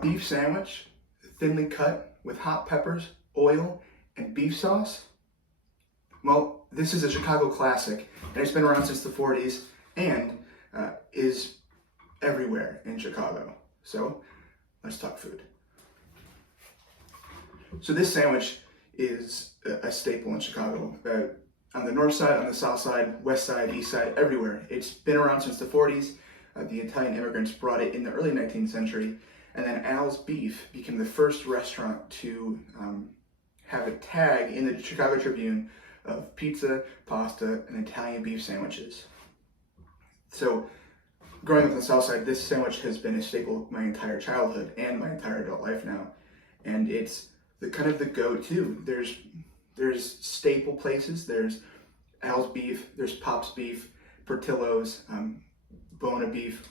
beef sandwich, thinly cut with hot peppers, oil, and beef sauce? Well, this is a Chicago classic, and it's been around since the 40s and is everywhere in Chicago. So let's talk food. So this sandwich is a staple in Chicago. On the north side, on the south side, west side, east side, everywhere. It's been around since the 40s. The Italian immigrants brought it in the early 19th century, and then Al's Beef became the first restaurant to have a tag in the Chicago Tribune of pizza, pasta, and Italian beef sandwiches. So growing up on the south side, this sandwich has been a staple my entire childhood and my entire adult life now. And it's the kind of the go-to. There's staple places. There's Al's Beef, there's Pop's Beef, Portillo's, Bona Beef,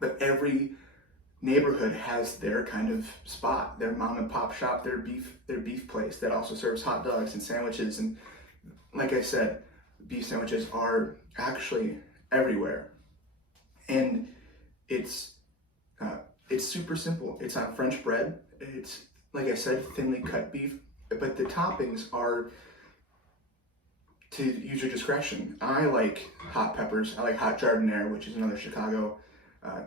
but every neighborhood has their kind of spot, their mom and pop shop, their beef place that also serves hot dogs and sandwiches. And like I said, beef sandwiches are actually everywhere. And it's super simple. It's on French bread. It's, like I said, thinly cut beef, but the toppings are to use your discretion. I like hot peppers. I like hot jardiniere, which is another Chicago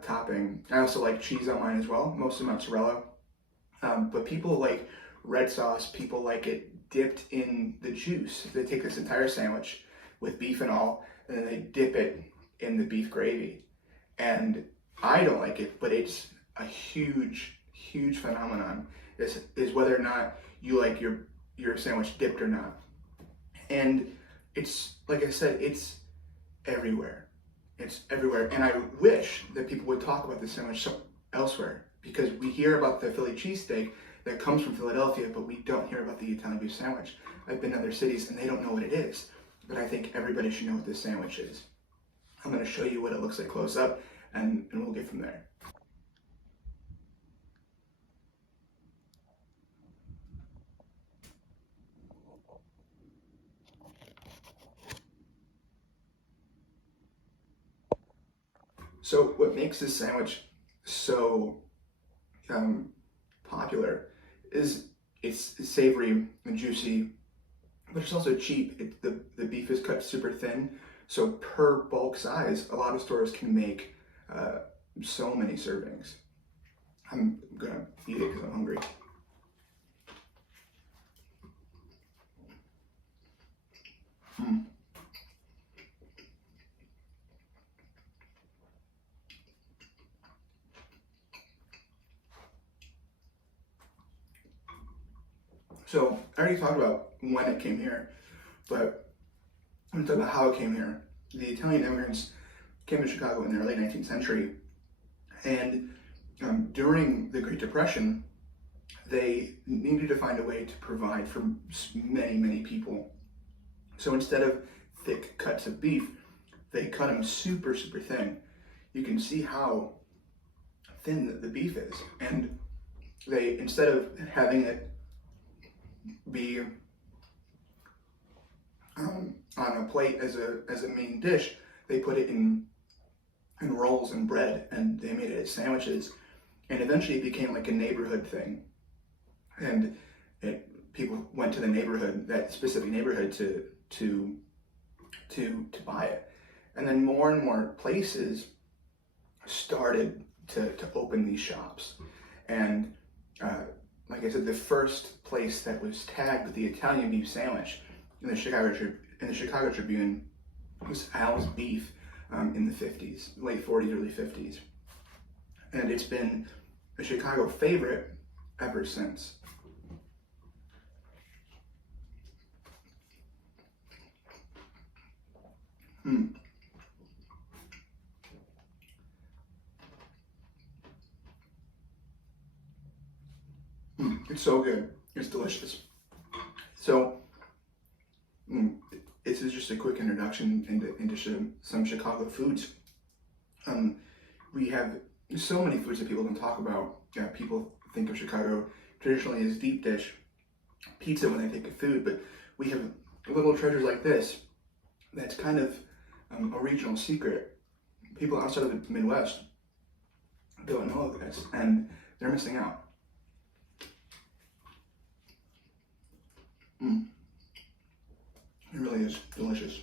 topping. I also like cheese on mine as well, mostly mozzarella. But people like red sauce. People like it dipped in the juice. They take this entire sandwich with beef and all, and then they dip it in the beef gravy. And I don't like it, but it's a huge phenomenon. Is whether or not you like your sandwich dipped or not. And it's, like I said, it's everywhere. It's everywhere. And I wish that people would talk about this sandwich elsewhere, because we hear about the Philly cheesesteak that comes from Philadelphia, but we don't hear about the Italian beef sandwich. I've been to other cities and they don't know what it is, but I think everybody should know what this sandwich is. I'm going to show you what it looks like close up, and we'll get from there. So what makes this sandwich so popular is it's savory and juicy, but it's also cheap. The beef is cut super thin, so per bulk size, a lot of stores can make so many servings. I'm gonna eat it because I'm hungry. So I already talked about when it came here, but I'm going to talk about how it came here. The Italian immigrants came to Chicago in the early 19th century, and during the Great Depression, they needed to find a way to provide for many people. So instead of thick cuts of beef, they cut them super thin. You can see how thin the beef is, and they, instead of having it be on a plate as a main dish, they put it in rolls and bread, and they made it as sandwiches, and eventually it became like a neighborhood thing, and people went to the neighborhood, that specific neighborhood, to buy it. And then more and more places started to open these shops, and like I said, the first place that was tagged with the Italian beef sandwich in the Chicago Tribune was Al's Beef in the 50s, late 40s, early 50s. And it's been a Chicago favorite ever since. It's so good. It's delicious. So, this is just a quick introduction into some Chicago foods. We have so many foods that people don't talk about. People think of Chicago traditionally as deep dish pizza when they think of food, but we have little treasures like this that's kind of a regional secret. People outside of the Midwest don't know this, and they're missing out. It really is delicious.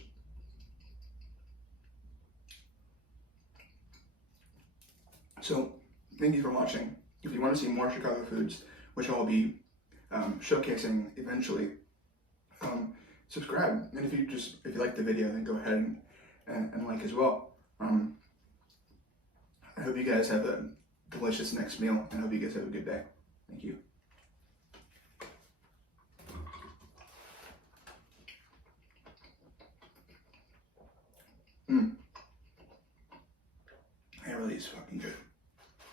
So, thank you for watching. If you want to see more Chicago foods, which I'll be showcasing eventually, subscribe. And if you like the video, then go ahead and like as well. I hope you guys have a delicious next meal, and I hope you guys have a good day. Thank you. It really is fucking good.